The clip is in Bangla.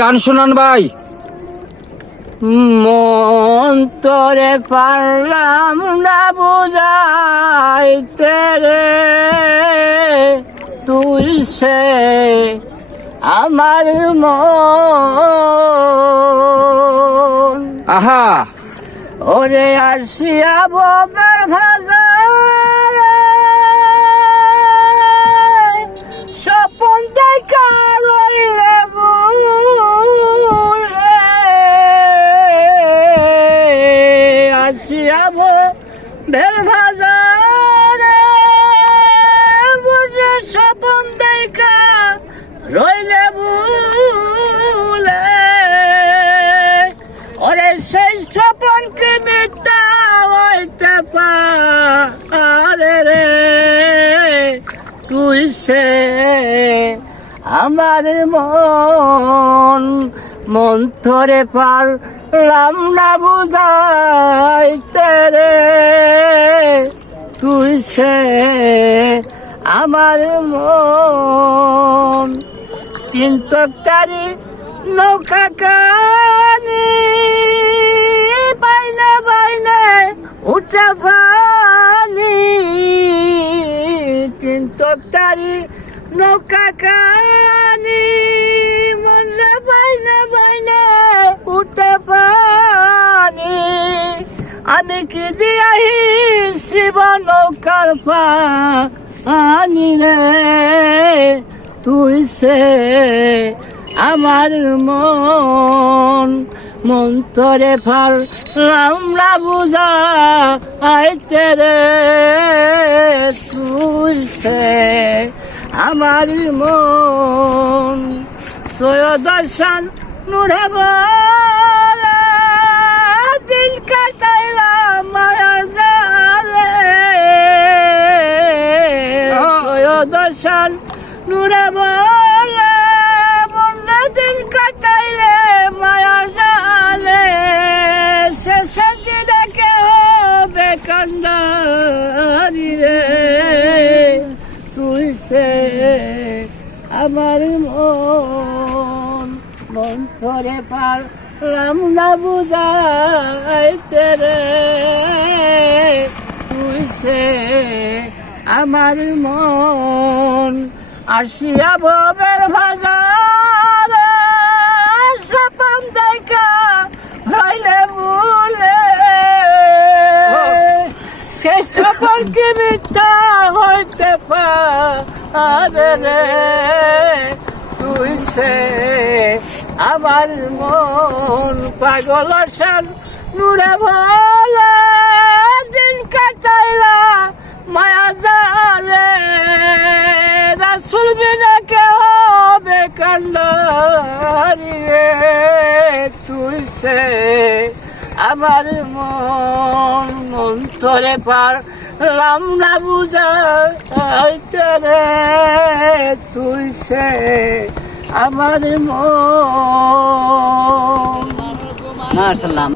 গান শোনান ভাই। মন তোরে পারলাম না বুঝাইতে রে, তুই সে আমার মন। আহা ওরে আসিয়া ববের ভাজা স্বপন দেখা রইলে বুঝে, আসিয়া ববের ভাজা বুঝে স্বপন দেখা রইলে বুঝে। ওরে সেই স্বপন কি মিথ্যা হইতে পারে রে, তুই সে আমার মন। মন তোরে পারলাম না বুঝাইতে রে, তুই সে আমার মন। তিন তরকারি নৌকা কানি বাইনে বাইনে উঠে পানি, তিন তরকারি নৌকা কানি মনে বাইনে বাইনে উঠে পানি। আমি কি দিয়াহি শিব নৌকার পানি রে, তুই সে আমার মন। মন তোরে পারলাম না বুঝাইতে রে, তুই সে আমার মন। সৈয়দর্শন নূরে বলে দিন কাটাইলাম মায়া জালে, সৈয়দর্শন নূরে বলে মনে দিন কাটাইলে মায়ার জালে, শেষের দিনে কেউ বেকান্ডারি রে, তুই সে আমার মন। মন তোরে পারলাম না বুঝাইতে রে, তুই সে আমার মন। আসিয়া ববের ভাজা স্বপন দেখা রইলে ভুলে, শেষ স্বপন কি মিথ্যা হইতে পারে রে, তুই সে আমার মন। পাগল শান নূরে বলে দিন কাটাইলা মায়া জালে, রাসূল বিনা কেউ বেকান্ডারি রে, তুই সে আমার মন। মন তোরে পারলাম না বুঝাইতে রে, তুই সে আমার মন। মাশাআল্লাহ।